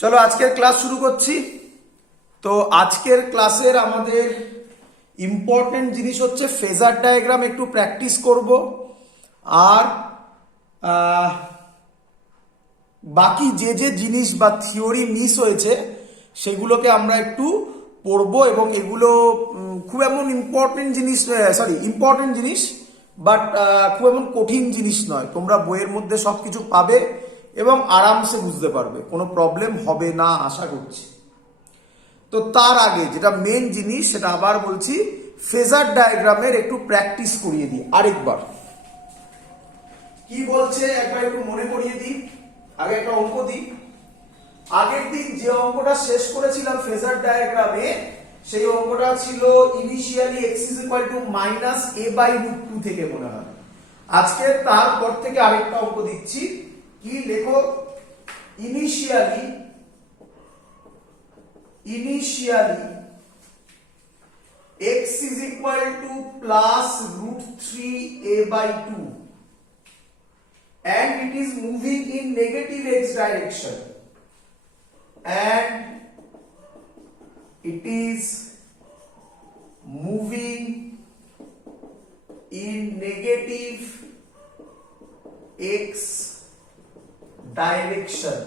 চলো আজকের ক্লাস শুরু করছি। তো আজকের ক্লাসের আমাদের ইম্পর্টেন্ট জিনিস হচ্ছে ফেজার ডায়াগ্রাম একটু প্র্যাকটিস করব, আর বাকি যে যে জিনিস বা থিওরি মিস হয়েছে সেগুলোকে আমরা একটু পড়বো, এবং এগুলো খুব এমন ইম্পর্টেন্ট জিনিস, ইম্পর্টেন্ট জিনিস, বাট খুব এমন কঠিন জিনিস নয়। তোমরা বইয়ের মধ্যে সব কিছু পাবে এবং আরামসে বুঝতে পারবে, কোনো প্রবলেম হবে না আশা করছি। তো তার আগে যেটা মেন জিনিস, সেটা আবার বলছি, ফেজার ডায়াগ্রামের একটু প্র্যাকটিস করিয়ে দিই আরেকবার। কি বলছে একবার একটু মনে করিয়ে দিই। আগে একটা অঙ্ক দিই। আগের দিন যে অঙ্কটা শেষ করেছিলাম ফেজার ডায়াগ্রামে, সেই অঙ্কটা ছিল initially x is equal to minus a by root 2 থেকে, মনে হয়। আজকে তারপর থেকে আরেকটা অঙ্ক দিচ্ছি। কি লেখো? Initially x is equal to plus root 3a by 2 and it is moving in negative x direction, and it is moving in negative x direction.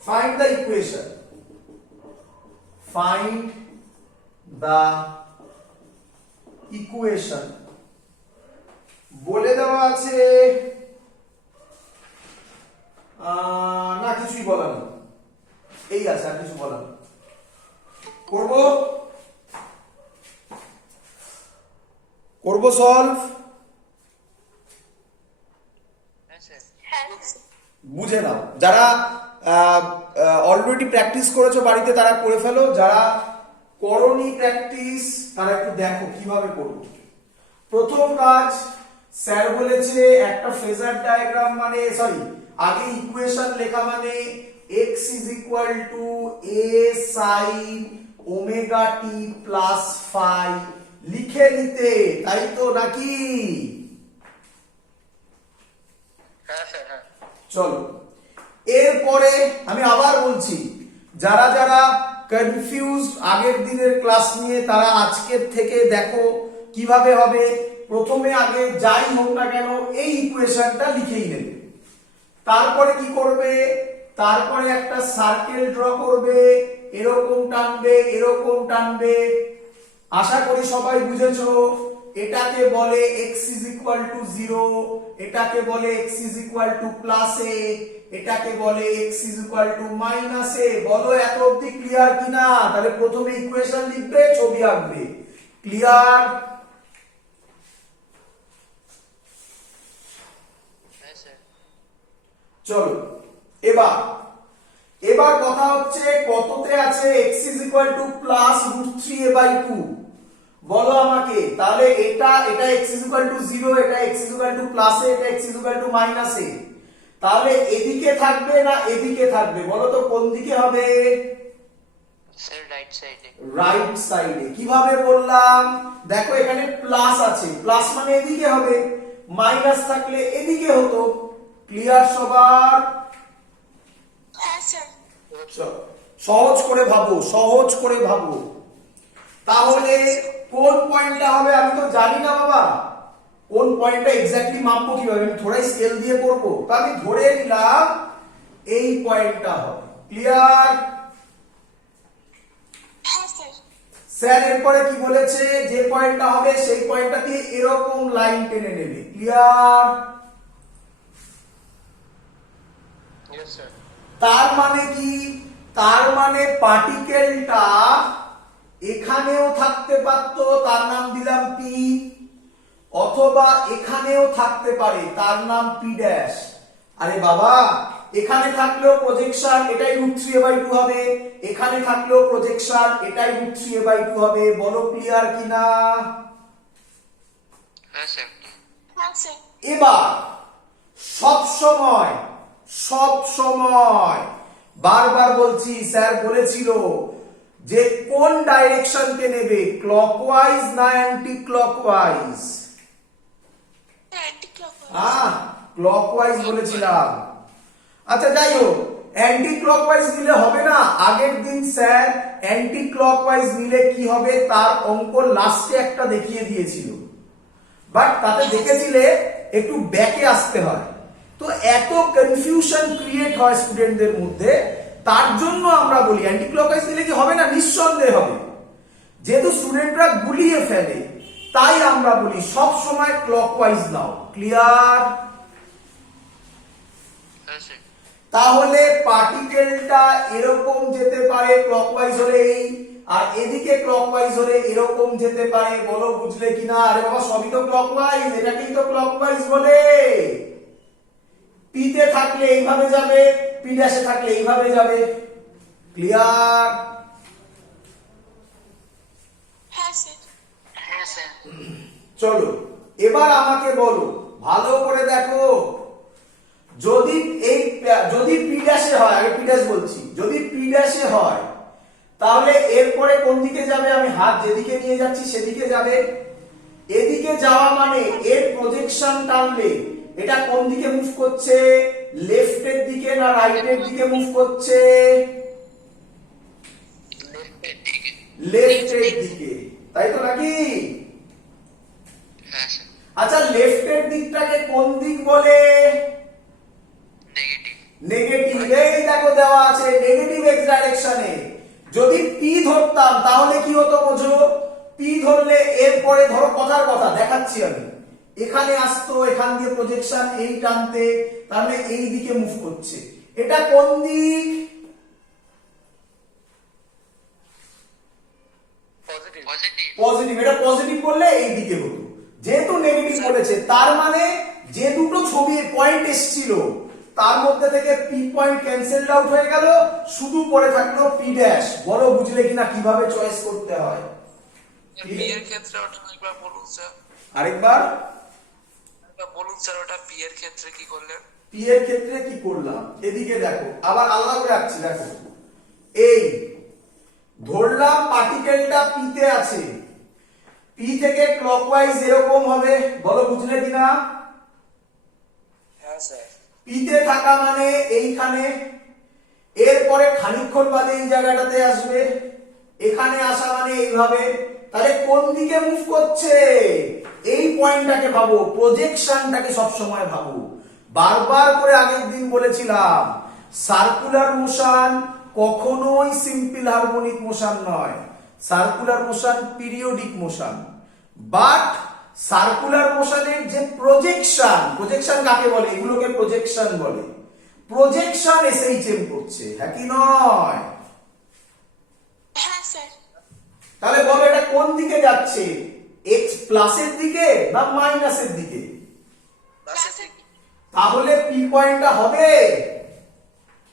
Find the equation. Find the equation. বলে দেওয়া আছে না, কিছুই বলা নেই, এই আছে, আর কিছু বলা নেই। করব সলভ। বুঝে নাও, যারা অলরেডি প্র্যাকটিস করেছো বাড়িতে তারা করে ফেলো, যারা করনি প্র্যাকটিস তারা একটু দেখো কিভাবে করবো। প্রথম কাজ, স্যার বলেছে একটা ফেজার ডায়াগ্রাম মানে, আগে ইকুয়েশন লেখা মানে x is equal to a sin omega t plus phi লিখে নিতে, তাই তো নাকি? চলো, এরপরে আমি আবার বলছি, যারা যারা কনফিউজড আগের দিনের ক্লাস নিয়ে, তারা আজকের থেকে দেখো কিভাবে হবে। প্রথমে আগে যাই হোক না কেন এই ইকুয়েশনটা লিখেই নেবে। তারপরে কি করবে? তারপরে একটা সার্কেল ড্র করবে, এরকম টানবে, এরকম টানবে। আশা করি সবাই বুঝেছো। এটাকে বলে x is equal to 0, এটাকে বলে x is equal to plus a, এটাকে বলে x is equal to minus a। বলো এত অবধি ক্লিয়ার কিনা? তাহলে প্রথমে ইকুয়েশন লিখবে, ছবি আঁকবে। ক্লিয়ার? চলো এবার কথা হচ্ছে কততে আছে x is equal to plus root 3a by 2, বলো আমাকে। তাহলে এটা x is equal to 0, এটা x is equal to plus a, এটা x is equal to minus a। তাহলে এদিকে থাকবে না এদিকে থাকবে? বলো তো কোন দিকে হবে? স্যার রাইট সাইডে। রাইট সাইডে। কিভাবে বললাম? দেখো এখানে প্লাস আছে, প্লাস মানে এদিকে হবে, মাইনাস থাকলে এদিকে হতো। ক্লিয়ার সবার? হ্যাঁ স্যার। সহজ করে ভাবো, সহজ করে ভাবো। তাহলে কোন পয়েন্টটা হবে? আমি তো জানি না বাবা, কোন পয়েন্টটা এক্স্যাক্টলি মাপবো কিভাবে? আমি থোড়াই স্কেল দিয়ে করবো, তো আমি ধরে নিলাম এই পয়েন্টটা হবে। ক্লিয়ার? হ্যাঁ স্যার। স্যার এরপরে কি বলেছে? যে পয়েন্টটা হবে সেই পয়েন্টটা দিয়ে এরকম লাইন টেনে নেবে। ক্লিয়ার? Yes sir. তার মানে কি? তার মানে পার্টিকেলটা এখানেও থাকতে পারতো, তার নাম দিলাম পি, অথবা এখানেও থাকতে পারে, তার নাম পি ড্যাশ। আরে বাবা, এখানে থাকলেও প্রজেকশন, এটাই রুট 3a/2 হবে। এখানে থাকলেও প্রজেকশন, এটাই রুট 3a/2 হবে। বলো ক্লিয়ার কিনা? হ্যাঁ স্যার। হ্যাঁ স্যার। এবার সব সময় বারবার বলছি, স্যার বলেছিল যে কোন ডাইরেকশনকে নেবে, ক্লকওয়াইজ না anti clockwise? Anti clockwise. Clockwise বলেছিলাম। আচ্ছা যাই হোক, অ্যান্টি ক্লকওয়াইজ নিলে হবে না। আগের দিন স্যার অ্যান্টি ক্লকওয়াইজ নিলে কি হবে তার অঙ্ক লাস্টে একটা দেখিয়ে দিয়েছিল, বাট তাতে দেখেছিলে একটু ব্যাকে আসতে হয়। তো এত কনফিউশন ক্রিয়েট হয় স্টুডেন্টদের মধ্যে, তার জন্য আমরা বলি অ্যান্টি ক্লকওয়াইজ নিলে কি হবে না, নিঃসন্দেহে হবে। যেহেতু স্টুডেন্টরা গুলিয়ে ফেলে, তাই আমরা বলি সব সময় ক্লকওয়াইজ নাও। ক্লিয়ার? হ্যাঁ স্যার। তাহলে পার্টিকেলটা এরকম যেতে পারে ক্লকওয়াইজ হলে এই, আর এদিকে ক্লকওয়াইজ হলে এরকম যেতে পারে। বলো বুঝলে কিনা? আরে বাবা সবই তো ক্লকওয়াইজ, এটাকেই তো ক্লকওয়াইজ বলে। পিতে থাকলে এইভাবে যাবে, পি ড্যাশে থাকলে এইভাবে যাবে। ক্লিয়ার? হ্যাঁ স্যার। হ্যাঁ স্যার। চলো এবার আমাকে বলো, ভালো করে দেখো, যদি পি ড্যাশে হয়, আগে পি ড্যাশ বলছি, যদি পি ড্যাশে হয় তাহলে এরপরে কোন দিকে যাবে? আমি হাত যেদিকে নিয়ে যাচ্ছি সেদিকে যাবে। এদিকে যাওয়া মানে এর প্রজেকশন টানলে এটা কোন দিকে মুভ করছে? লেফটের দিকে না রাইটের দিকে মুভ করছে? লেফটের দিকে। লেফটের দিকে, তাই তো নাকি? হ্যাঁ স্যার। আচ্ছা লেফটের দিকটাকে কোন দিক বলে? নেগেটিভ। নেগেটিভ। এই দেখো দেওয়া আছে নেগেটিভ এক্স ডাইরেকশনে। যদি পি ধরতাম তাহলে কি হতো বোঝো? পি ধরলে এরপরে ধরো কথার কথা দেখাচ্ছি আমি, এখানে আসতো, এখান দিয়ে প্রজেকশন এই টানতে, তাহলে এই দিকে মুভ করছে। এটা কোন দিক? পজিটিভ। পজিটিভ। পজিটিভ। এটা পজিটিভ করলে এই দিকে হতো। যেহেতু নেগেটিভ বলেছে, তার মানে যে দুটো ছবি পয়েন্ট এসেছিল তার মধ্যে থেকে পি পয়েন্ট ক্যান্সেলড আউট হয়ে গেল, শুধু পড়ে থাকলো পি ড্যাশ। বলো বুঝলে কিনা কিভাবে চয়েস করতে হয়? পি এর ক্ষেত্রে ওটা একবার বলুন স্যার। আরেকবার বলুন স্যার, ওটা পি এর ক্ষেত্রে কি করলেন? পি এর ক্ষেত্রে কি করলাম? এদিকে দেখো, আবার আলাদা করে রাখছি। দেখো এই ধরলাম পার্টিকেলটা পি তে আছে, পি থেকে ক্লকওয়াইজ এরকম হবে। বলো বুঝলে কিনা? হ্যাঁ স্যার। পি তে থাকা মানে এইখানে, এরপরে খানিকক্ষণ বাদে এই জায়গাটাতে আসবে, এখানে আসা মানে এইভাবে। তাহলে কোন দিকে মুভ করছে? এই পয়েন্টটাকে ভাবো, প্রজেকশনটাকে সব সময় ভাবো। বারবার করে আগের দিন বলেছিলাম সার্কুলার মোশন কখনোই সিম্পল হারমোনিক মোশন নয়, circular motion periodic motion. But circular মোশনের যে প্রজেকশন, প্রজেকশন কাকে বলে? এগুলোকে প্রজেকশন বলে। প্রজেকশন এসএইচএম করছে, হ্যাঁ কি নয়? হ্যাঁ স্যার। তাহলে বলো এটা কোন দিকে যাচ্ছে? এক্স প্লাসের দিকে না মাইনাসের দিকে? প্লাসের দিকে। তাহলে পি পয়েন্টটা হবে?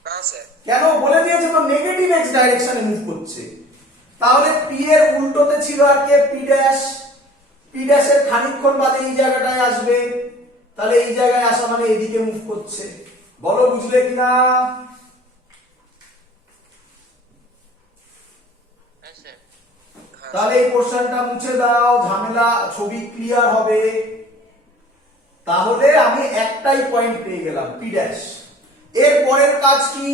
না স্যার। কেন? বলে দিয়েছে তো নেগেটিভ এক্স ডাইরেকশনে মুভ করছে। তাহলে পি এর উল্টোতে ছিল আর কে? P dash. পি ড্যাশের খানিকক্ষণ বাদে এই জায়গাটায় আসবে, তাহলে এই জায়গায় আসা মানে এদিকে মুভ করছে। বলো বুঝলে কিনা? হ্যাঁ স্যার। তাহলে এই পোর্শনটা মুছে দাও, ঝামেলা, ছবি ক্লিয়ার হবে। তাহলে আমি একটাই পয়েন্ট পেয়ে গেলাম, পি ড্যাশ। এর পরের কাজ কি?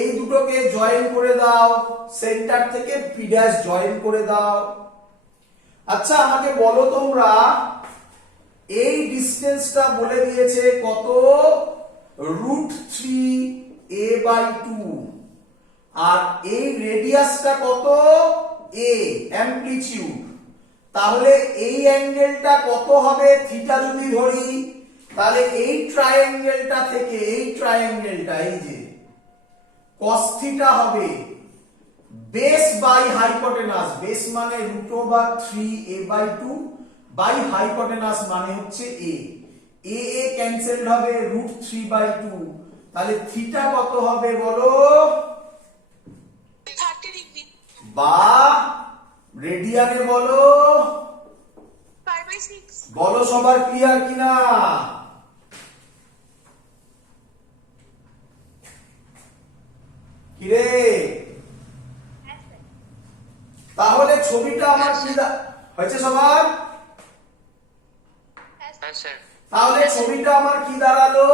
এই দুটোকে জয়েন করে দাও, সেন্টার থেকে পি ড্যাশ জয়েন করে দাও। আচ্ছা আমাকে বলো তোমরা, এই ডিসটেন্সটা বলে দিয়েছে কত? √3a/2, আর এই রেডিয়াসটা কত? a, amplitude. তাহলে এই অ্যাঙ্গেলটা কত হবে? থিটা যদি ধরি, তাহলে এই ট্রায়াঙ্গেলটা থেকে এই ট্রায়াঙ্গেলটা, এই যে cos থিটা হবে বেস বাই হাইপোটেনাস। বেস মানে √3a/2 বাই হাইপোটেনাস মানে হচ্ছে a। a ক্যান্সেলড হবে, √3/2। তাহলে থিটা কত হবে বলো? 30 ডিগ্রি। বা রেডিয়ানে বলো? 5/6। বলো সবার ক্লিয়ার কিনা? কিরে? তাহলে ছবিটা আমার কি হয়েছে সবার? হ্যাঁ স্যার। তাহলে ছবিটা আমার কি দাঁড়ালো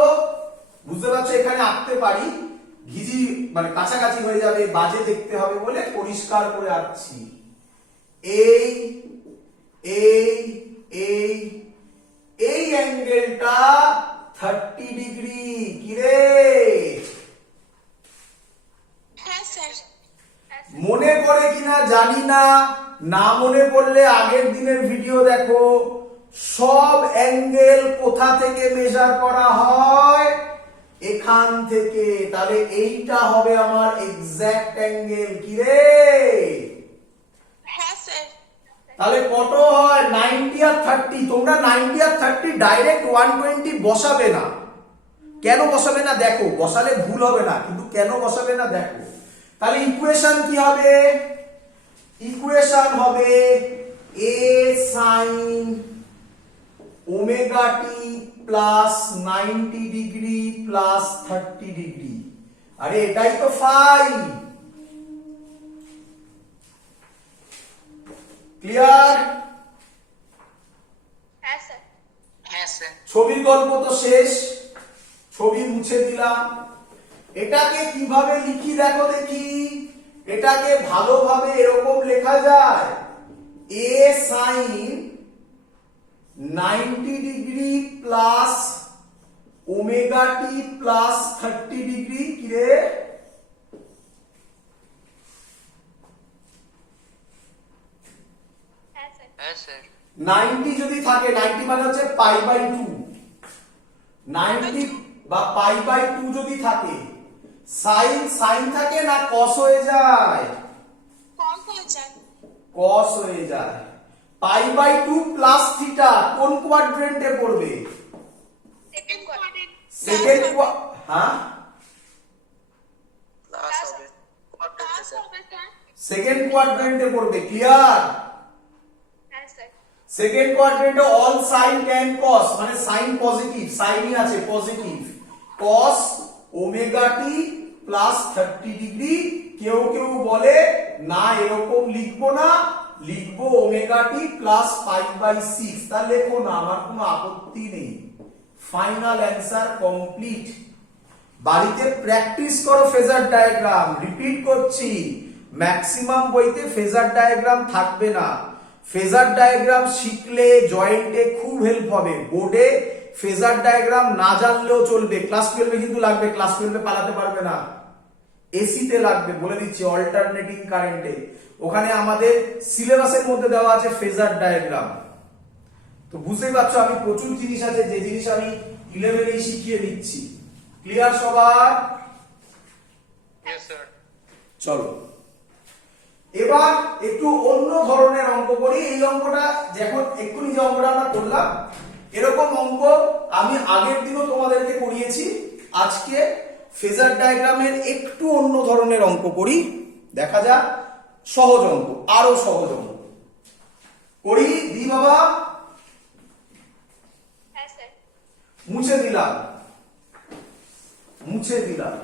বুঝতে পারছো, এখানে আঁকতে পারি, ঘিজি মানে কাছাকাছি হয়ে যাবে, বাজে দেখতে হবে বলে পরিষ্কার করে আঁকছি। এই এই এই এই অ্যাঙ্গেলটা 30 ডিগ্রি। কি রে হ্যাঁ স্যার। মনে পড়ে কিনা জানি না, না মনে পড়লে আগের দিনের ভিডিও দেখো। সব অ্যাঙ্গেল কোথা থেকে মেজার করা হয়, এখান থেকে। তাহলে এইটা হবে আমার এক্সাক্ট অ্যাঙ্গেল। কি রে হ্যাঁ স্যার। তাহলে কত হয় 90 আর 30। তোমরা 90 আর 30 ডাইরেক্ট 120 বসাবে না। কেন বসাবে না দেখো, বসালে ভুল হবে না, কিন্তু কেন বসাবে না দেখো। তাহলে ইকুয়েশন কি হবে, ইকুয়েশন হবে a sin omega t plus 90 degree plus 30 degree. আরে এটাই তো ফাই। ক্লিয়ার? হ্যাঁ স্যার। হ্যাঁ স্যার। ছবির গল্প তো শেষ, ছবি মুছে দিলাম। এটাকে কিভাবে লিখি দেখো দেখি। এটাকে ভালোভাবে এরকম লেখা যায়, a sin 90 degree plus omega t plus 30 degree. কি রে হ্যাঁ স্যার। হ্যাঁ স্যার। 90 যদি থাকে, 90 মানে হচ্ছে পাই বাই 2, 90 বা পাই বাই 2 যদি থাকে, সাইন সাইন থাকে না কস হয়ে যায়, কম হয়ে যায়। কস হয়ে যায়। পাই বাই 2 প্লাস থিটা কোন কোয়াড্রেন্টে পড়বে, সেকেন্ড কোয়াড্রেন্ট। সেকেন্ড। হ্যাঁ প্লাস হবে কোয়াড্রেন্টে স্যার। হবে স্যার। সেকেন্ড কোয়াড্রেন্টে পড়বে। ক্লিয়ার? হ্যাঁ স্যার। সেকেন্ড কোয়াড্রেন্টে অল সাইন ট্যান কস, মানে সাইন পজিটিভ, সাইনই আছে positive, cos omega t plus 30 degree. কেউ কেউ বলে না এরকম লিখবো না, লিখবো ওমেগা টি প্লাস 5/6। তা লেখো না, আমার কোনো আপত্তি নেই। Final answer complete. বাড়িতে প্র্যাকটিস করো ফেজার ডায়াগ্রাম। রিপিট করছি, ম্যাক্সিমাম বইতে ফেজার ডায়াগ্রাম থাকবে না। ফেজার ডায়াগ্রাম শিখলে জয়েন্টে খুব হেল্প হবে। বোর্ডে ফেজার ডায়াগ্রাম না জানলেও চলবে, ক্লাস 12 কিন্তু লাগবে। ক্লাস 12 পালাতে পারবে না, এসিতে লাগবে বলে দিচ্ছি, অল্টারনেটিং কারেন্টে। ওখানে আমাদের সিলেবাসের মধ্যে দেওয়া আছে ফেজার ডায়াগ্রাম। তো বুঝতেই পারছো আমি প্রচুর জিনিস আছে যে জিনিস আমি 11এই শিখিয়ে দিচ্ছি। ক্লিয়ার সবার? Yes sir. চলো এবার একটু অন্য ধরনের অঙ্ক করি। এই অঙ্কটা যখন এক্ষুনি যে অঙ্কটা আমরা করলাম, এরকম অঙ্ক আমি আগের দিনও তোমাদেরকে করিয়েছি। আজকে ফেজার ডায়াগ্রামের একটু অন্য ধরনের অঙ্ক করি, দেখা যাক। সহজ অঙ্ক, আরো সহজ অঙ্ক করি। দি বাবা, হ্যাঁ স্যার। মুছে দিলাম, মুছে দিলাম।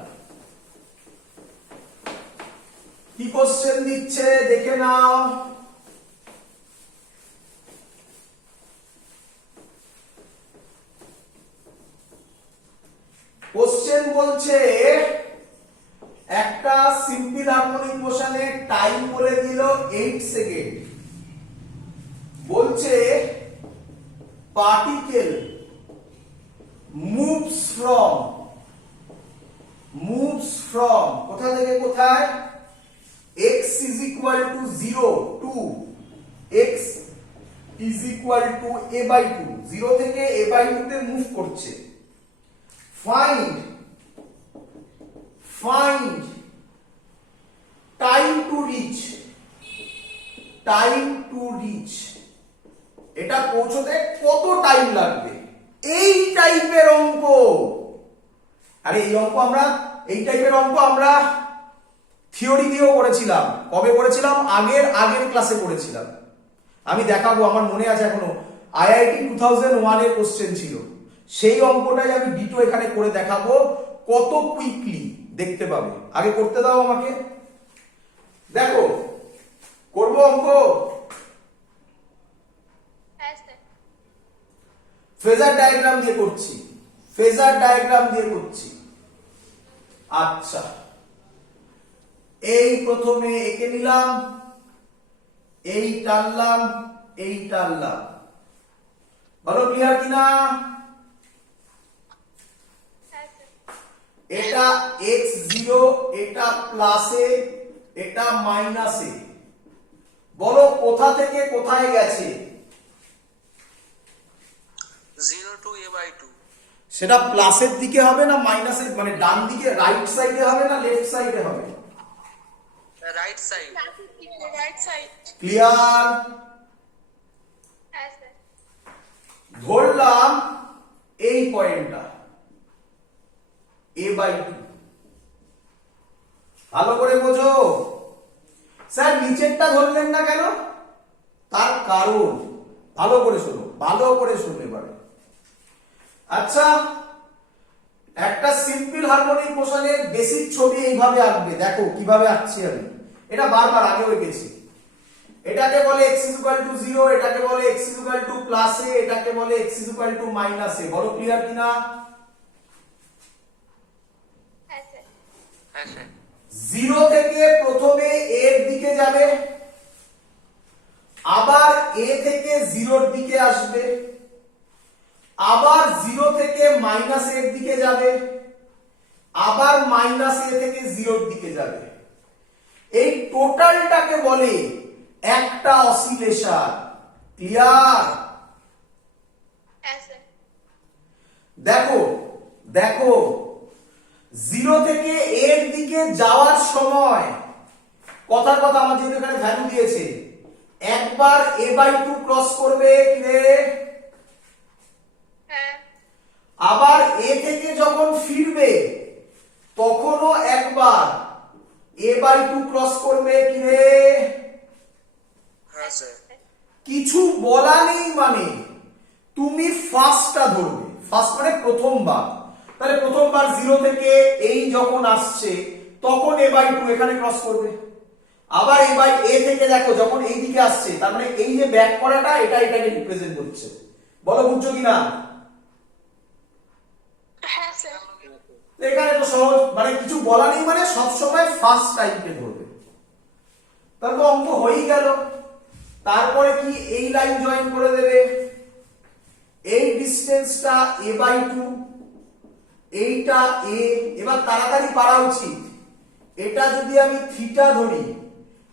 কি কোশ্চেন দিচ্ছে দেখে নাও। কোশ্চেন বলছে একটা সিম্পল হারমোনিক মোশনের টাইম বলে দিল 8 সেকেন্ড। বলছে পার্টিকেল মুভস ফ্রম কোথা থেকে কোথায়, x is equal to 0 to x is equal to a/2, 0 থেকে a/2 তে মুভ করছে। find time to reach, এটা পৌঁছতে কত টাইম লাগবে, এই টাইপের অঙ্ক। আরে এই টাইপের অঙ্ক আমরা থিওরি দিয়েও করেছিলাম। কবে করেছিলাম? আগের ক্লাসে করেছিলাম। আমি দেখাবো, আমার মনে আছে এখনো, IIT 2001 এর কোশ্চেন ছিল। সেই অঙ্কটাই আমি ডিটো এখানে করে দেখাবো, কত কুইকলি দেখতে পাবে। আগে করতে দাও আমাকে, দেখো করবো অঙ্ক। হ্যাঁ স্যার। ফেজার ডায়াগ্রাম দিয়ে করছি, ফেজার ডায়াগ্রাম দিয়ে করছি। আচ্ছা, এই প্রথমে এঁকে নিলাম, এই টানলাম, এই টানলাম, বলো ক্লিয়ার কিনা? হ্যাঁ স্যার। এটা x0, এটা প্লাসে, এটা মাইনাসে। বলো কোথা থেকে কোথায় গেছে? 0 to a/2 সেটা প্লাসের দিকে হবে না মাইনাসের, মানে ডান দিকে রাইট সাইডে হবে না লেফট সাইডে হবে? Right side. Right side. Clear? হ্যাঁ স্যার। ধরলাম এই পয়েন্টটা a/2, ভালো করে বোঝো। স্যার নিচেরটা ধরলেন না কেন? তার কারণ ভালো করে শোনো, ভালো করে শোনো এবারে। আচ্ছা, একটা সিম্পল হারমোনিক মোশনের বেসিক ছবি এইভাবে আঁকবে। দেখো কিভাবে আঁকছি আমি, এটা বারবার আগেও এঁকেছি। এটাকে বলে x = 0, এটাকে বলে x = প্লাসে, এটাকে বলে x = মাইনাসে। বলো ক্লিয়ার কিনা? হ্যাঁ স্যার। হ্যাঁ স্যার। 0 থেকে প্রথমে a এর দিকে যাবে, আবার a থেকে 0 এর দিকে আসবে, আবার 0 থেকে মাইনাস a এর দিকে যাবে, আবার মাইনাস a থেকে 0 এর দিকে যাবে। এই টোটালটাকে বলে একটা অসিলেশন। ক্লিয়ার? হ্যাঁ স্যার। দেখো দেখো, 0 থেকে a এর দিকে যাওয়ার সময় কথার কথা আমার যেহেতু এখানে ভ্যালু দিয়েছে, একবার a/2 ক্রস করবে কি রে? হ্যাঁ। আবার a থেকে যখন ফিরবে তখনও একবার a/2 ক্রস করবে কি রে? হ্যাঁ স্যার। কিছু বলা নেই, মানে তুমি ফার্স্টটা ধরবে, ফার্স্ট মানে প্রথমবার। তাহলে প্রথমবার 0 থেকে এই যখন আসছে তখন a/2 এখানে ক্রস করবে, আবার a থেকে দেখো যখন এই দিকে আসছে, তার মানে এই যে ব্যাক করাটা এটা এটাকে রিপ্রেজেন্ট করছে। বলো বুঝছো কিনা? হ্যাঁ স্যার। এখানে তো সহজ, মানে কিছু বলা নেই, মানে সবসময় ফার্স্ট টাইপে ধরবে। তারপর অঙ্ক হয়েই গেল। তারপরে কি এই লাইন জয়েন করে দেবে, এই ডিসটেন্সটা a/2, এইটা a। এবার তাড়াতাড়ি পারা উচিত, এটা যদি আমি থিটা ধরি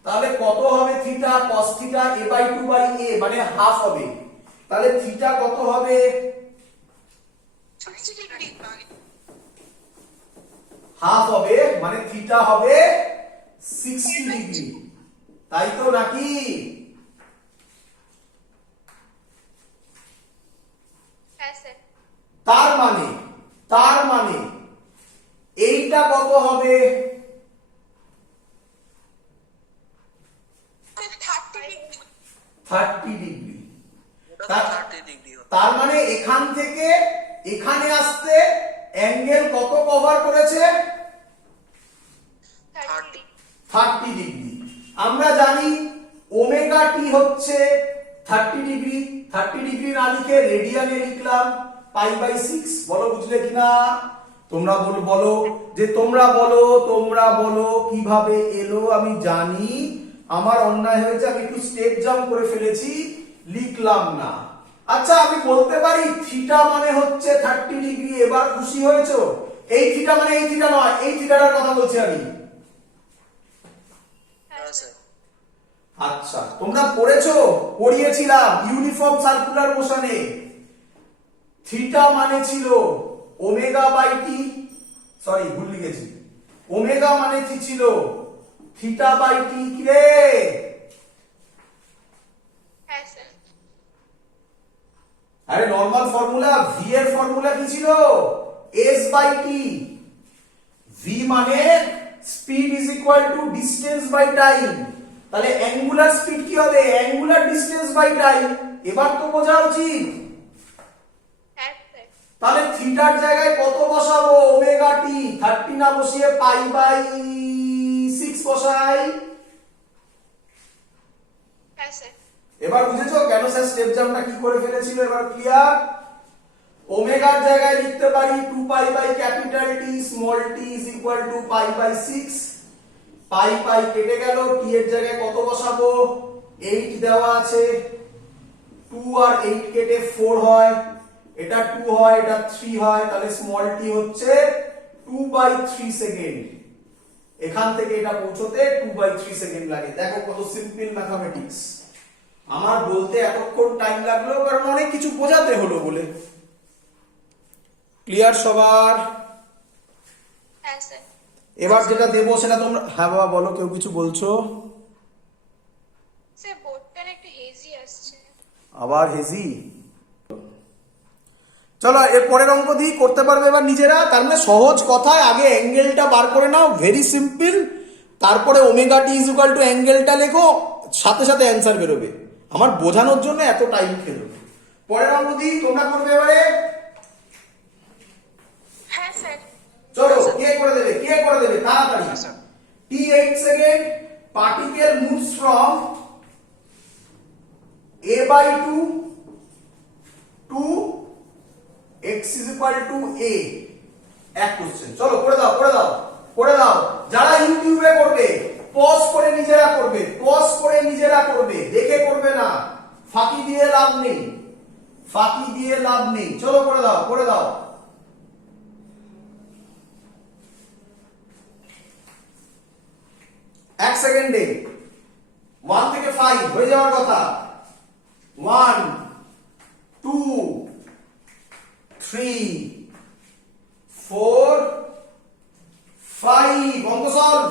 তাহলে কত হবে থিটা? cos থিটা a/2/a, মানে হাফ হবে। তাহলে থিটা কত হবে? 60 ডিগ্রি। হাফ হবে, মানে থিটা হবে 60 ডিগ্রি, তাই তো নাকি? হ্যাঁ স্যার। তার মানে এইটা কত হবে? 30 ডিগ্রি। ওটা তো 30 ডিগ্রি হবে। তার মানে এখান থেকে এখানে আসতে অ্যাঙ্গেল কত কভার করেছে? 30 30 ডিগ্রি। আমরা জানি ওমেগা টি হচ্ছে 30 ডিগ্রি। 30 ডিগ্রি না লিখে রেডিয়ানে লিখলাম π/6। বলো বুঝলে কিনা? তোমরা বলো যে তোমরা বলো কিভাবে এলো। আমি জানি আমার অন্যায় হয়েছে, আমি একটু স্টেপ জাম্প করে ফেলেছি, লিখলাম না। আচ্ছা, আমি বলতে পারি থিটা মানে হচ্ছে 30 ডিগ্রি। এবার খুশি হয়েছো? এই থিটা মানে এই থিটা নয়, এই থিটাটার কথা বলছি আমি। হ্যাঁ স্যার। আচ্ছা, তোমরা পড়েছো, পড়িয়েছিলাম ইউনিফর্ম সার্কুলার মোশনে থিটা মানে ছিল ওমেগা/টি, সরি ভুল লিখেছি, ওমেগা মানে কি ছিল? থিটা/টি। কি রে? হ্যাঁ স্যার। আরে নরমাল ফর্মুলা, ভি এর ফর্মুলা কি ছিল? s/t। ভি মানে speed is equal to distance by time. তাহলে অ্যাঙ্গুলার স্পিড কি হবে? Angular distance by time. এবার তো বোঝা উচিত। হ্যাঁ স্যার। তাহলে থিটার জায়গায় কত বসাবো? Omega t. 30 না বসিয়ে π/6 বসাই। হ্যাঁ স্যার। এবার বুঝেছো কেন স্যার স্টেপ জাম্পটা কি করে ফেলেছিল? এবার ক্লিয়ার? ওমেগার জায়গায় লিখতে পারি 2 pi by capital T small T is equal to pi by 6, pi pi কেটে গেল, টি এর জায়গায় কত বসাবো, 8 দেওয়া আছে, 2 আর 8 কেটে 4 হয়, এটা 2 হয়, এটা 3 হয়, তাহলে স্মল টি হচ্ছে 2/3 সেকেন্ড। এখান থেকে এটা পৌঁছতে 2/3 সেকেন্ড লাগে। দেখো কত সিম্পল ম্যাথমেটিক্স। আমার বলতে এতক্ষণ টাইম লাগলো কারণ অনেক কিছু বোঝাতে হলো বলে। ক্লিয়ার সবার? হ্যাঁ স্যার। এবার যেটা দেবো সেটা তোমরা, হ্যাঁ বাবা বলো, কেউ কিছু বলছো? স্যার বোর্ডটার একটু হেজি আসছে। আবার হেজি? চলো এর পরের অঙ্ক দিই, করতে পারবে এবার নিজেরা। তার মানে সহজ কথায় আগে অ্যাঙ্গেলটা বার করে নাও, ভেরি সিম্পল, তারপরে omega t is equal to অ্যাঙ্গেলটা লেখো, সাথে সাথে অ্যান্সার বেরোবে। আমার বোঝানোর জন্য এত টাইম খেলো। পরের অঙ্ক দিই, তোমরা করবে এবারে। হ্যাঁ স্যার। চলো কে করে দেবে, কে করে দেবে তাড়াতাড়ি। T 8 second, particle moves from a/2 to x is equal to a। এক কোশ্চেন, চলো করে দাও করে দাও করে দাও। যারা ইউটিউবে করবে পজ করে নিজেরা করবে, পজ করে নিজেরা করবে, দেখে করবে না, ফাঁকি দিয়ে লাভ নেই, ফাঁকি দিয়ে লাভ নেই। চলো করে দাও করে দাও। এক সেকেন্ডে 1 থেকে 5 হয়ে যাওয়ার কথা। 1 2 3 4 5। অঙ্ক সলভ।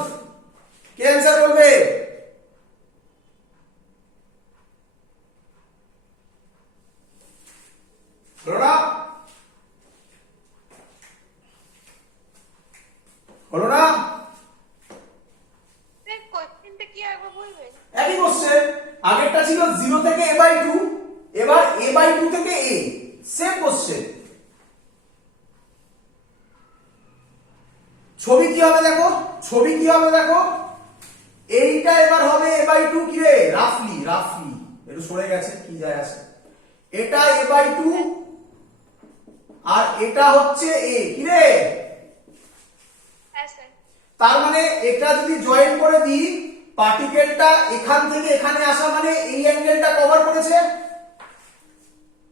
কে অ্যান্সার বলবে? হলো না? হলো না? স্যার কোশ্চেনটা কি একবার বলবেন? একই কোশ্চেন, আগেরটা ছিল 0 থেকে a/2, এবার a/2 থেকে a, সেম কোশ্চেন। ছবি কি হবে দেখো, ছবি কি হবে দেখো, এইটা এবার হবে a/2 কি রে, রাফলি রাফলি একটু সরে গেছে, কি যায় আসে, এটা a/2 আর এটা হচ্ছে a, কি রে? হ্যাঁ স্যার। তার মানে এটা যদি জয়েন করে দিই, পার্টিকেলটা এখান থেকে এখানে আসা মানে এই অ্যাঙ্গেলটা কভার করেছে।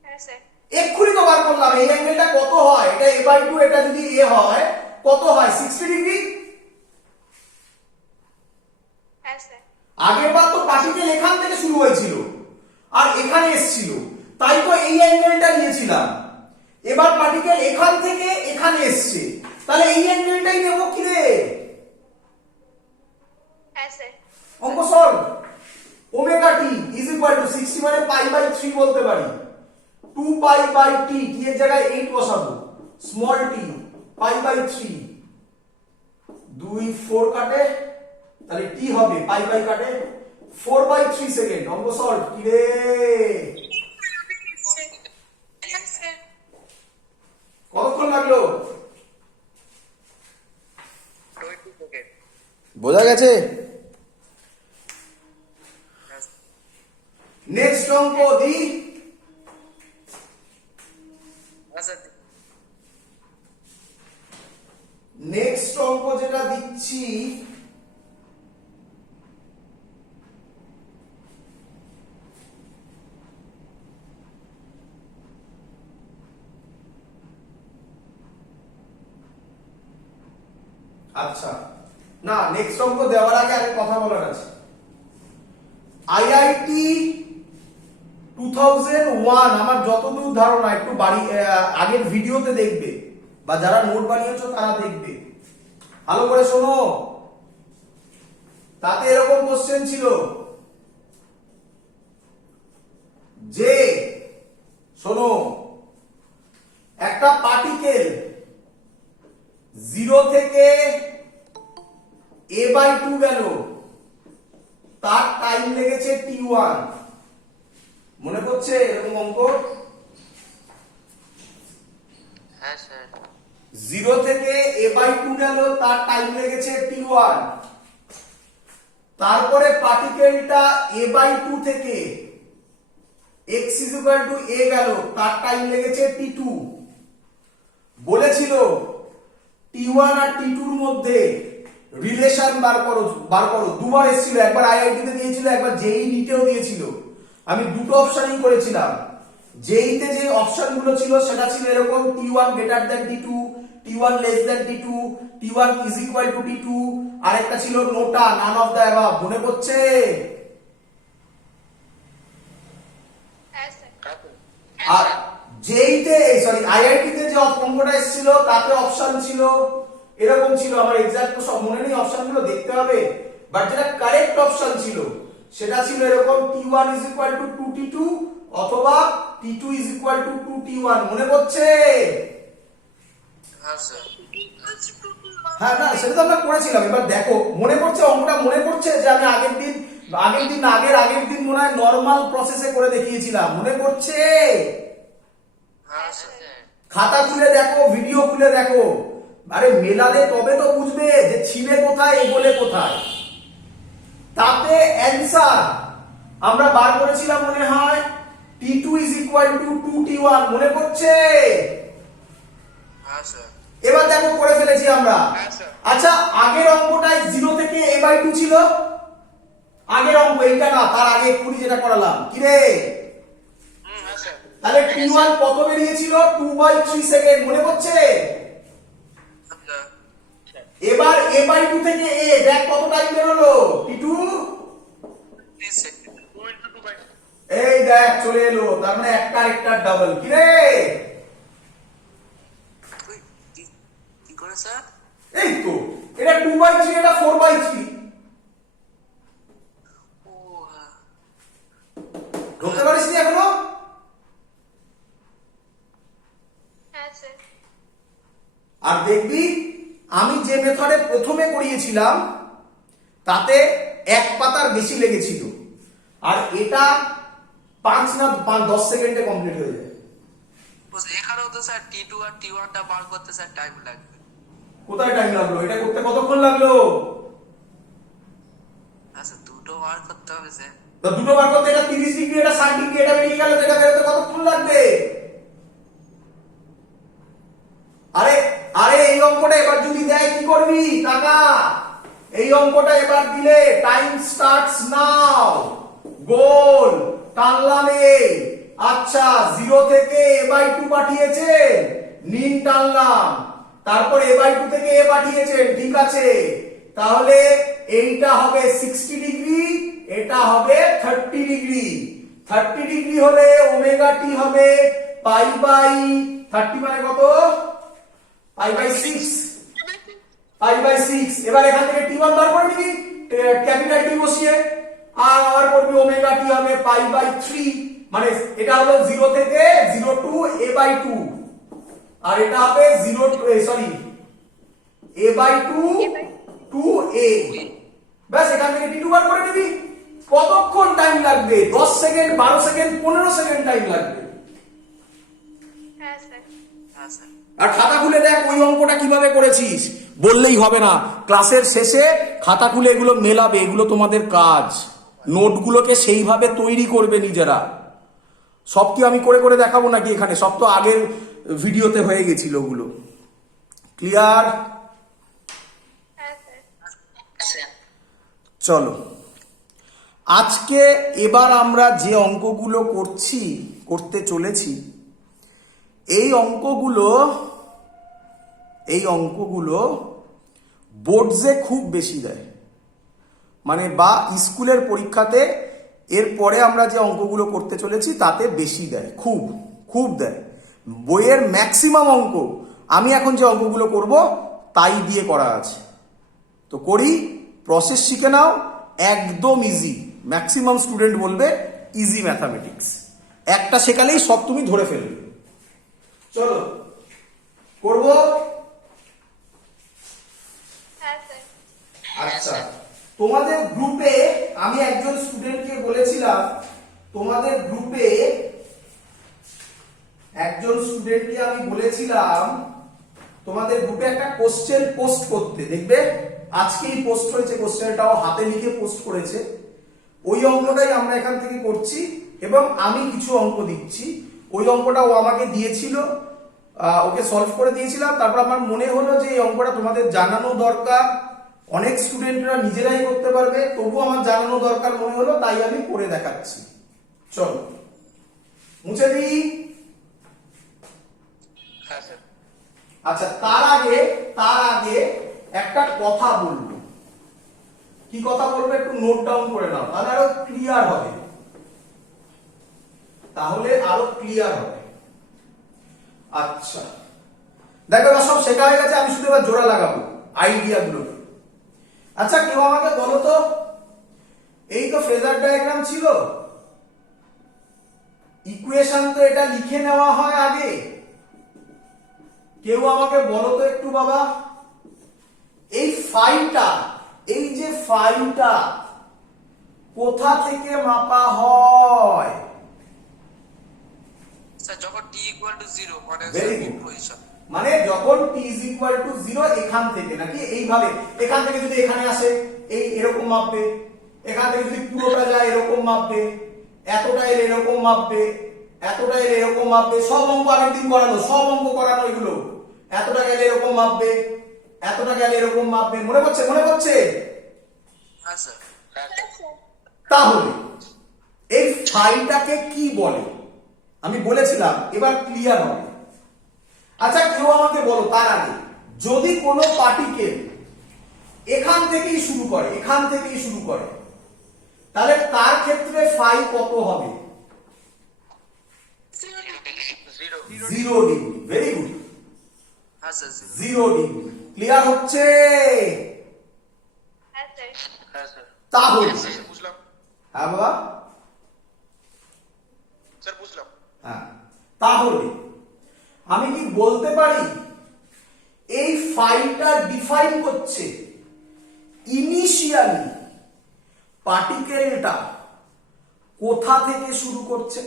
হ্যাঁ স্যার। এক্ষুনি কভার করলাম। এই অ্যাঙ্গেলটা কত হয়, এটা a/2, এটা যদি a হয় কত হয়, 60 ডিগ্রি। হ্যাঁ স্যার। আগের বার তো পার্টিকেল এখান থেকে শুরু হয়েছিল আর এখানে এসেছিল, তাই তো এই অ্যাঙ্গেলটা নিয়েছিলাম। এবার পার্টিকেল এখান থেকে এখানে এসছে, তাহলে এই অ্যাঙ্গেলটাই নেব কি রে? হ্যাঁ স্যার। অঙ্ক solve. Omega t is equal two 60 মানে পাই/3 বলতে পারি, 2 পাই/t, টি এর জায়গায় 8 বসাবো, স্মল টি পাই/3, 2 4 কাটে, তাহলে টি হবে পাই কাটে 4/3 সেকেন্ড। অঙ্ক সলভ। কি রে? হ্যাঁ স্যার। কতক্ষণ লাগলো? 20 সেকেন্ড। বোঝা গেছে? নেক্সট অঙ্ক দি। আচ্ছা নেক্সট অঙ্ক যেটা দিচ্ছি, আচ্ছা না, নেক্সট অঙ্ক দেওয়ার আগে আরেক কথা বলার আছে। আইআইটি 2001, আমার যতদূর ধারণা, একটু বাড়ি আগের ভিডিওতে দেখবে বা যারা নোট বানিয়েছো তারা দেখবে, ভালো করে শোনো। তাতে এরকম কোশ্চেন ছিল যে, শোনো, একটা পার্টিকেল 0 থেকে a/2 গেল, তার টাইম লেগেছে t1। মনে পড়ছে এরকম অঙ্ক? হ্যাঁ স্যার। 0 থেকে a/2 গেল, তার টাইম লেগেছে t1। তারপরে পার্টিকেলটা a/2 থেকে x is equal to a গেল, তার টাইম লেগেছে t2। বলেছিল T1 আর T2 এর মধ্যে রিলেশন বার করো দুবার এসেছিল, একবার আইআইটি তে দিয়েছিল, একবার জেই নিটেও দিয়েছিল। আমি দুটো অপশনই করেছিলাম। জেই তে যে অপশনগুলো ছিল সেটা ছিল এরকম T1 greater than T2, T1 less than T2, T1 is equal two T2, আরেকটা ছিল নোটা নান অফ দ্য অ্যাবাভ। মনে পড়ছে? হ্যাঁ স্যার আর জেইতে সরি আইআইটি তে যে অঙ্কটা এসেছিল তাতে অপশন ছিল এরকম ছিল, আমার এক্সাক্ট তো সব মনে নেই, অপশনগুলো দেখতে হবে, বাট যেটা কারেক্ট অপশন ছিল সেটা ছিল এরকম T1 is equal two 2T2 অথবা T2 is equal two 2T1। মনে পড়ছে? হ্যাঁ স্যার। হ্যাঁ না সেটা তো আমরা করেছিলাম। এবার দেখো মনে পড়ছে অঙ্কটা? মনে পড়ছে যে আমি আগের দিন মনে হয় নরমাল প্রসেসে করে দেখিয়েছিলাম। মনে পড়ছে? হ্যাঁ স্যার। খাতা খুলে দেখো, ভিডিও খুলে দেখো, আরে মেলালে তবে তো বুঝবে যে ছিলে কোথায় এগোলে কোথায়। তাতে অ্যান্সার আমরা বার করেছিলাম মনে হয় T2 is equal two 2T1। মনে পড়ছে? হ্যাঁ স্যার। এবার দেখো করে ফেলেছি আমরা। হ্যাঁ, স্যার। আচ্ছা আগের অঙ্কটায় 0 থেকে a/2 ছিল, আগের অঙ্ক এইটা না, তার আগে এক্ষুনি যেটা করালাম কি রে, হ্যাঁ স্যার। তাহলে T1 কত বেরিয়েছিল? 2/3 সেকেন্ড। মনে পড়ছে? আচ্ছা। এবার a/2 থেকে a দেখ কত টাইম বেরোলো T2। 3 সেকেন্ড। 2 into 2/2। এই দেখ চলে এলো, তার মানে একটা ডাবল। কি রে? ওই, কি করে স্যার? এই তো এটা 2/3, এটা 4/3। ও হ্যাঁ। ধরতে পারিস নি এখনো? হ্যাঁ স্যার আর দেখবি আমি যে মেথডে প্রথমে করিয়েছিলাম তাতে এক পাতার বেশি লেগেছিল, আর এটা 5 না 10 সেকেন্ডে কমপ্লিট হয়ে যায়। এখানেও তো স্যার T2 আর T1 টা বার করতে স্যার টাইম লাগবে। কোথায় টাইম লাগলো? এটা করতে কতক্ষণ লাগলো? আচ্ছা দুটো বার করতে হবে স্যার। তো দুটো বার করতে এটা 30 ডিগ্রি, এটা 60 ডিগ্রি, এটা বেরিয়ে গেল, এটা বেরোতে কতক্ষণ লাগবে? আরে আরে এই অঙ্কটা এবার যদি দেয় কি করবি কাকা? এই অঙ্কটা এবার দিলে টাইম স্টার্টস নাও, গোল টানলাম এই, আচ্ছা 0 থেকে a/2 পাঠিয়েছে, নিন টানলাম, তারপর a/2 থেকে a পাঠিয়েছেন, ঠিক আছে, তাহলে এইটা হবে 60 ডিগ্রি, এটা হবে 30 ডিগ্রি। 30 ডিগ্রি হলে ওমেগা টি হবে π/30 মানে কত? π/6। π/6। এবার এখান থেকে T1 বার করে নিবি, ক্যাপিটাল T বসিয়ে, আর আবার করবি ওমেগা টি হবে π/3, মানে এটা হলো 0 থেকে 0 টু a/2, আর এটা হবে 0 সরি a/2 টু a। ব্যাস এখান থেকে T2 বার করে নিবি। কতক্ষণ টাইম লাগবে? 10 সেকেন্ড, 12 সেকেন্ড, 15 সেকেন্ড টাইম লাগবে। হ্যাঁ স্যার হ্যাঁ স্যার। আর খাতা খুলে দেখ ওই অঙ্কটা কিভাবে করেছিস, বললেই হবে না, ক্লাসের শেষে খাতা খুলে এগুলো মেলাবে, এগুলো তোমাদের কাজ, নোটগুলোকে সেইভাবে তৈরি করবে নিজেরা। সব কি আমি করে করে দেখাবো নাকি এখানে? সব তো আগের ভিডিওতে হয়ে গেছিল ওগুলো। ক্লিয়ার? হ্যাঁ স্যার স্যার। চলো আজকে এবার আমরা যে অঙ্কগুলো করতে চলেছি, এই অঙ্কগুলো বোর্ডসে খুব বেশি দেয়, মানে বা স্কুলের পরীক্ষাতে এরপরে আমরা যে অঙ্কগুলো করতে চলেছি তাতে বেশি দেয়, খুব দেয়। বইয়ের ম্যাক্সিমাম অঙ্ক আমি এখন যে অঙ্কগুলো করব তাই দিয়ে করা আছে। তো করি, প্রসেস শিখে নাও, একদম ইজি। ম্যাক্সিমাম স্টুডেন্ট বলবে ইজি ম্যাথামেটিক্স, একটা শেখালেই সব তুমি ধরে ফেলবে। চলো করব। হ্যাঁ স্যার আচ্ছা তোমাদের গ্রুপে আমি একজন স্টুডেন্টকে বলেছিলাম, তোমাদের গ্রুপে একটা কোশ্চেন পোস্ট করতে, দেখবে আজকেই পোস্ট হয়েছে কোশ্চেনটাও, হাতে লিখে পোস্ট করেছে। ওই অঙ্কটাই আমরা এখান থেকে করছি এবং আমি কিছু অঙ্ক দিচ্ছি। ওই অঙ্কটা ও আমাকে দিয়েছিল, ওকে সলভ করে দিয়েছিলাম। তারপর আমার মনে হলো যে এই অঙ্কটা তোমাদের জানানো দরকার, অনেক স্টুডেন্টরা নিজেরাই করতে পারবে, তবু আমার জানানো দরকার মনে হলো, তাই আমি করে দেখাচ্ছি। চলো মুছে দিই। হ্যাঁ স্যার। আচ্ছা, তার আগে একটা কথা বলবো। কি কথা বলবো একটু নোট ডাউন করে নাও, তাহলে আরো ক্লিয়ার হবে। আচ্ছা দেখো, এবার সব শেখা হয়ে গেছে, আমি শুধু এবার জোড়া লাগাবো আইডিয়া গুলো। আচ্ছা কেউ আমাকে বলো তো, এই তো ফেজার ডায়াগ্রাম ছিল, ইকুয়েশন তো এটা লিখে নেওয়া হয় আগে। কেউ আমাকে বলো তো একটু বাবা, এই ফাইটা, এই যে ফাইটা কোথা থেকে মাপা হয়? স্যার যখন t = 0 মানে Very মিড good. পজিশন। মানে যখন t = 0 এখান থেকে, নাকি এইভাবে এখান থেকে যদি এখানে আসে এই এরকম মাপবে, এখান থেকে যদি পুরোটা যায় এরকম মাপবে, এতটা এর এরকম মাপবে, এতটা এর এরকম মাপবে। সব অঙ্ক আগের দিন করানো, সব অঙ্ক করানো এগুলো। এতটা গেলে এরকম মাপবে, এতটা গেলে এরকম মাপবে। মনে পড়ছে? হ্যাঁ স্যার। হ্যাঁ হ্যাঁ স্যার। স্যার। তাহলে এই ফাইটাকে কি বলে আমি বলেছিলাম, এবার ক্লিয়ার হবে। আচ্ছা কেউ আমাকে বলো তার আগে, যদি কোনো পার্টিকেল এখান থেকেই শুরু করে, তাহলে তার ক্ষেত্রে ফাই কত হবে? 0 0 ডিগ্রি। ভেরি গুড, হ্যাঁ স্যার 0 ডিগ্রি। ক্লিয়ার হচ্ছে? হ্যাঁ স্যার। হ্যাঁ স্যার। তাহলে স্যার বুঝলাম। হ্যাঁ বাবা, স্যার বুঝলাম। হ্যাঁ তাহলে আমি কি বলতে পারি এই ফাইলটা ডিফাইন করছে ইনিশিয়ালি পার্টিকেলটা কোথা থেকে শুরু করছে?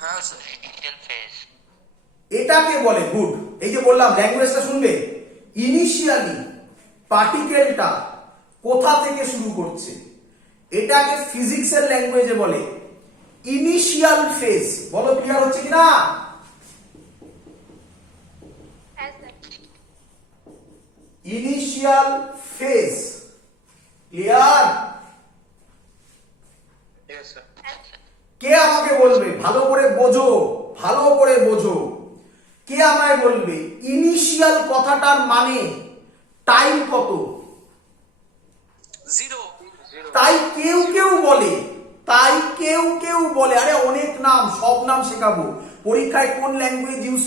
হ্যাঁ স্যার। Initial phase. এটাকে বলে, গুড, এই যে বললাম ল্যাঙ্গুয়েজটা শুনবে, ইনিশিয়ালি পার্টিকেলটা কোথা থেকে শুরু করছে, এটাকে ফিজিক্সের ল্যাঙ্গুয়েজে বলে ইনিশিয়াল ফেজ। বলো ক্লিয়ার হচ্ছে কিনা? হ্যাঁ sir. Initial phase. Clear? Yes sir. হ্যাঁ স্যার। কে আমাকে বলবে, ভালো করে বোঝো, কে আমায় বলবে ইনিশিয়াল কথাটার মানে টাইম কত? 0। তাই কেউ কেউ বলে, আরে অনেক নাম, সব নাম শেখাবো। পরীক্ষায় কোন ল্যাঙ্গুয়েজ ইউজ